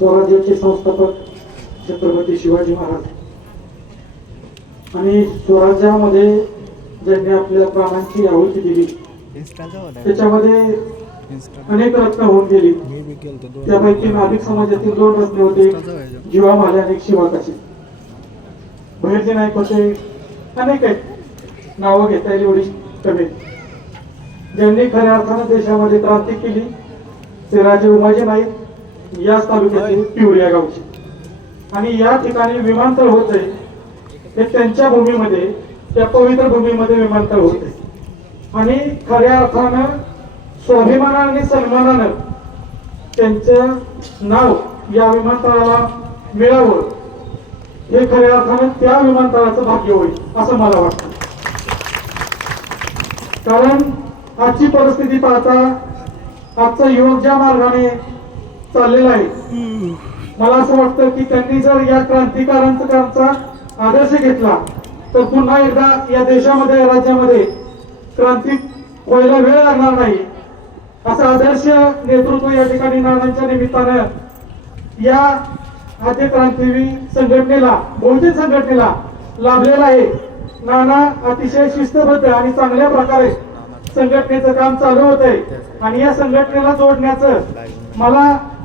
स्वराज्याचे संस्थापक छत्रपती शिवाजी महाराज. आणि स्वराज्यामध्ये ज्यांनी आपल्या प्राणांची आहुती दिली त्याच्यामध्ये अनेक रत्न होऊन गेली. त्यापैकी नाभिक समाजातील दोन रत्न होते जीवा माले आणि शिवाकाशी. बहिरजी नाईक होते अनेक आहेत. नावं घेता येईल एवढी कमी. ज्यांनी खऱ्या अर्थानं देशामध्ये क्रांती केली ते राजे उमाजी नाईक याच तालुक्यातील पिवळ्या या आणि या ठिकाणी विमानतळ होते हे त्यांच्या भूमीमध्ये त्या पवित्र भूमीमध्ये विमानतळ होते. आणि खऱ्या अर्थानं स्वाभिमानानं आणि सन्मानानं त्यांचं नाव या विमानतळाला मिळावं. हे खऱ्या अर्थानं त्या विमानतळाचं भाग्य होईल असं मला वाटतं. कारण आजची परिस्थिती पाहता आजचा युवक ज्या मार्गाने चाललेला आहे. मला असं वाटतं की त्यांनी जर या क्रांतिकारांचा आदर्श घेतला तर पुन्हा एकदा या देशामध्ये या राज्यामध्ये क्रांती व्हायला वेळ लागणार नाही. असं आदर्श नेतृत्व या ठिकाणी नानांच्या निमित्तानं या आद्य क्रांतीवी संघटनेला बहुजन संघटनेला लाभलेला आहे. नाना अतिशय शिस्तबद्ध आणि चांगल्या प्रकारे संघटनेचं काम चालू होत आहे आणि या संघटनेला जोडण्याचं मला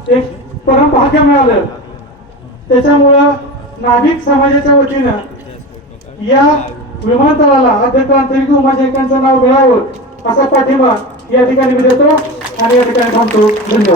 एक परम भाग्य मिळालं. त्याच्यामुळं नाभिक समाजाच्या वतीनं या विमानतळाला आद्य क्रांतीवीर नाव मिळावं असा पाठिंबा या ठिकाणी मी देतो आणि या ठिकाणी थांबतो. धन्यवाद.